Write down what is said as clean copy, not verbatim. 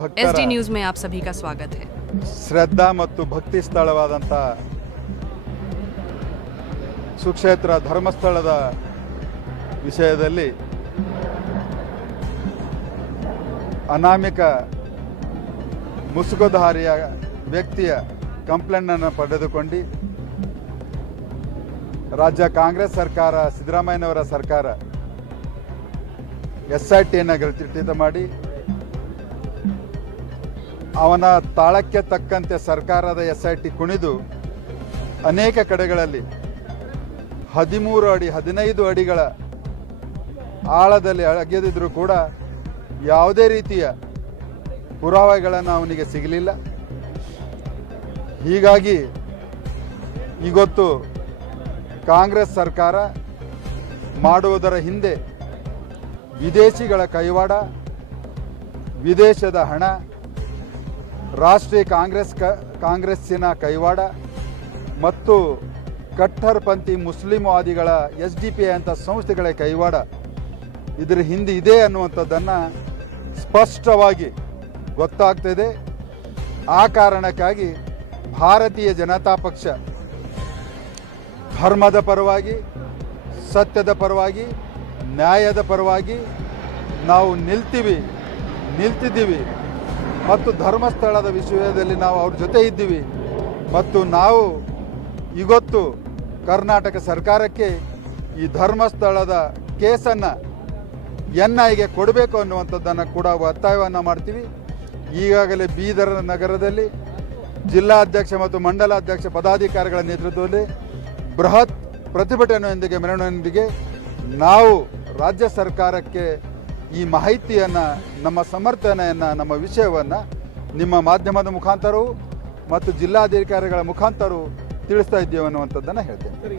SD news में आप सभी का स्वागत है। ಶ್ರದ್ಧಾ ಮತ್ತು ಭಕ್ತಿ ಸ್ಥಳವಾದಂಥ ಸುಕ್ಷೇತ್ರ ಧರ್ಮಸ್ಥಳದ ವಿಷಯದಲ್ಲಿ ಅನಾಮಿಕ ಮುಸುಗುಧಾರಿಯ ವ್ಯಕ್ತಿಯ ಕಂಪ್ಲೇಂಟನ್ನು ಪಡೆದುಕೊಂಡು ರಾಜ್ಯ ಕಾಂಗ್ರೆಸ್ ಸರ್ಕಾರ ಸಿದ್ದರಾಮಯ್ಯನವರ ಸರ್ಕಾರ SITಯನ್ನು ಗೃಹೀತ ಮಾಡಿ ಅವನ ತಾಳಕ್ಕೆ ತಕ್ಕಂತೆ ಸರ್ಕಾರದ SIT ಕುಣಿದು ಅನೇಕ ಕಡೆಗಳಲ್ಲಿ 13 ಅಡಿ 15 ಅಡಿಗಳ ಆಳದಲ್ಲಿ ಅಗೆದಿದ್ರೂ ಕೂಡ ಯಾವುದೇ ರೀತಿಯ ಪುರಾವೆಗಳನ್ನು ಅವನಿಗೆ ಸಿಗಲಿಲ್ಲ. ಹೀಗಾಗಿ ಇವತ್ತು ಕಾಂಗ್ರೆಸ್ ಸರ್ಕಾರ ಮಾಡುವುದರ ಹಿಂದೆ ವಿದೇಶಿಗಳ ಕೈವಾಡ, ವಿದೇಶದ ಹಣ, ರಾಷ್ಟ್ರೀಯ ಕಾಂಗ್ರೆಸ್ಸಿನ ಕೈವಾಡ ಮತ್ತು ಕಟ್ಟರ್ಪಂಥಿ ಮುಸ್ಲಿಂವಾದಿಗಳ SDPI ಅಂತ ಸಂಸ್ಥೆಗಳ ಕೈವಾಡ ಇದರ ಹಿಂದೆ ಇದೆ ಅನ್ನುವಂಥದ್ದನ್ನು ಸ್ಪಷ್ಟವಾಗಿ ಗೊತ್ತಾಗ್ತಿದೆ. ಆ ಕಾರಣಕ್ಕಾಗಿ ಭಾರತೀಯ ಜನತಾ ಪಕ್ಷ ಧರ್ಮದ ಪರವಾಗಿ, ಸತ್ಯದ ಪರವಾಗಿ, ನ್ಯಾಯದ ಪರವಾಗಿ ನಾವು ನಿಲ್ತಿದ್ದೀವಿ ಮತ್ತು ಧರ್ಮಸ್ಥಳದ ವಿಷಯದಲ್ಲಿ ನಾವು ಅವ್ರ ಜೊತೆ ಇದ್ದೀವಿ. ಮತ್ತು ನಾವು ಇವತ್ತು ಕರ್ನಾಟಕ ಸರ್ಕಾರಕ್ಕೆ ಈ ಧರ್ಮಸ್ಥಳದ ಕೇಸನ್ನು NIಗೆ ಕೊಡಬೇಕು ಅನ್ನುವಂಥದ್ದನ್ನು ಕೂಡ ಒತ್ತಾಯವನ್ನು ಮಾಡ್ತೀವಿ. ಈಗಾಗಲೇ ಬೀದರ್ ನಗರದಲ್ಲಿ ಜಿಲ್ಲಾಧ್ಯಕ್ಷ ಮತ್ತು ಮಂಡಲಾಧ್ಯಕ್ಷ ಪದಾಧಿಕಾರಿಗಳ ನೇತೃತ್ವದಲ್ಲಿ ಬೃಹತ್ ಪ್ರತಿಭಟನೆಯೊಂದಿಗೆ ಮೆರವಣಿಗೆಯೊಂದಿಗೆ ನಾವು ರಾಜ್ಯ ಸರ್ಕಾರಕ್ಕೆ ಈ ಮಾಹಿತಿಯನ್ನು, ನಮ್ಮ ಸಮರ್ಥನೆಯನ್ನು, ನಮ್ಮ ವಿಷಯವನ್ನು ನಿಮ್ಮ ಮಾಧ್ಯಮದ ಮುಖಾಂತರವೂ ಮತ್ತು ಜಿಲ್ಲಾಧಿಕಾರಿಗಳ ಮುಖಾಂತರವೂ ತಿಳಿಸ್ತಾ ಇದ್ದೇವೆ ಅನ್ನುವಂಥದ್ದನ್ನು ಹೇಳ್ತೇನೆ.